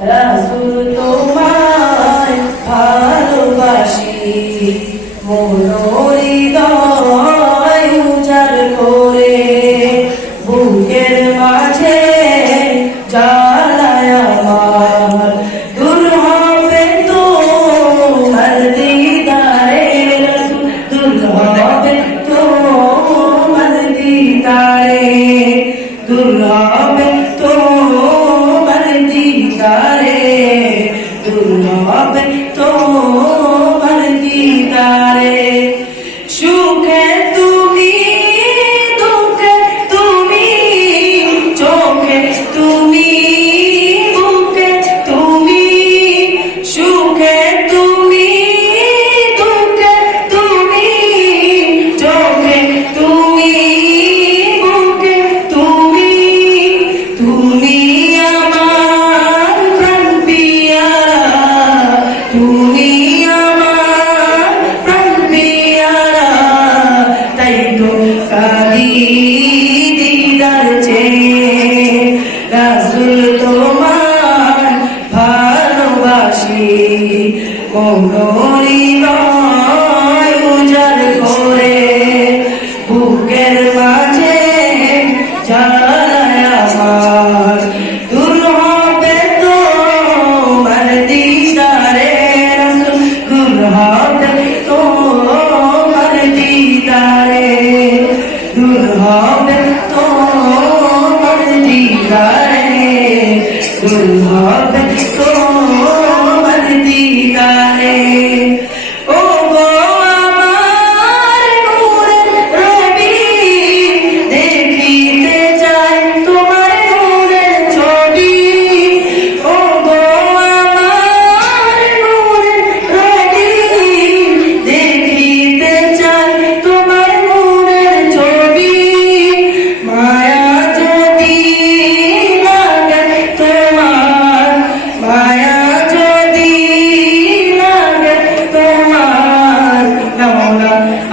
রাসুল তোমায় ভালোবাসি মনোরি দয় উজাড় করে, বুকের মাঝে জ্বালায় আমার। দূর হবে তোমার দিদারে রাসূল দূর হবে তোমার দিদারে। দূর দিদার তোমার ভালোবাসি মনোরি নয় উজাড় করে বুকের মাঝে জ্বালায় আমার দিদারে দূর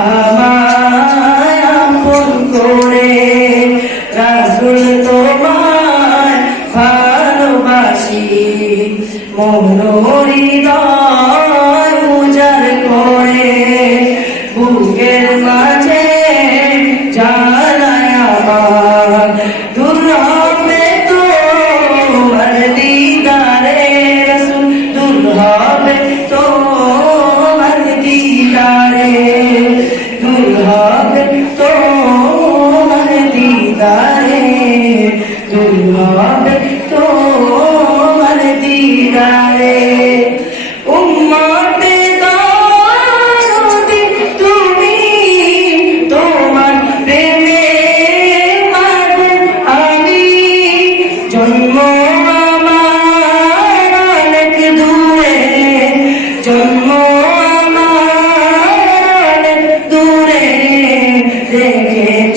আমায় আপন করে রাসুল তোমায় ভালোবাসি মনোরি দয় করে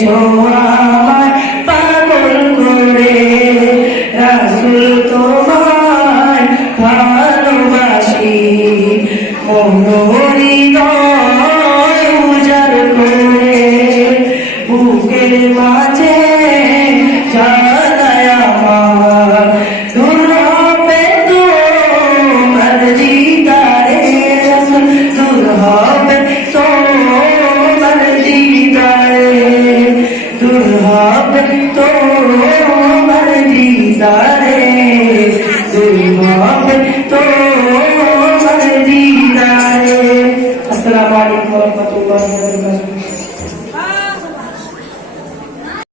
আমার পাগল করে রাসুল তোমার ভালোবাসি। মনোরি উজাড় করে বুকের মাঝে জানায় আমার দূর হবে তোমার দিদারে দূর হবে তোমার দিদারে আসসালামু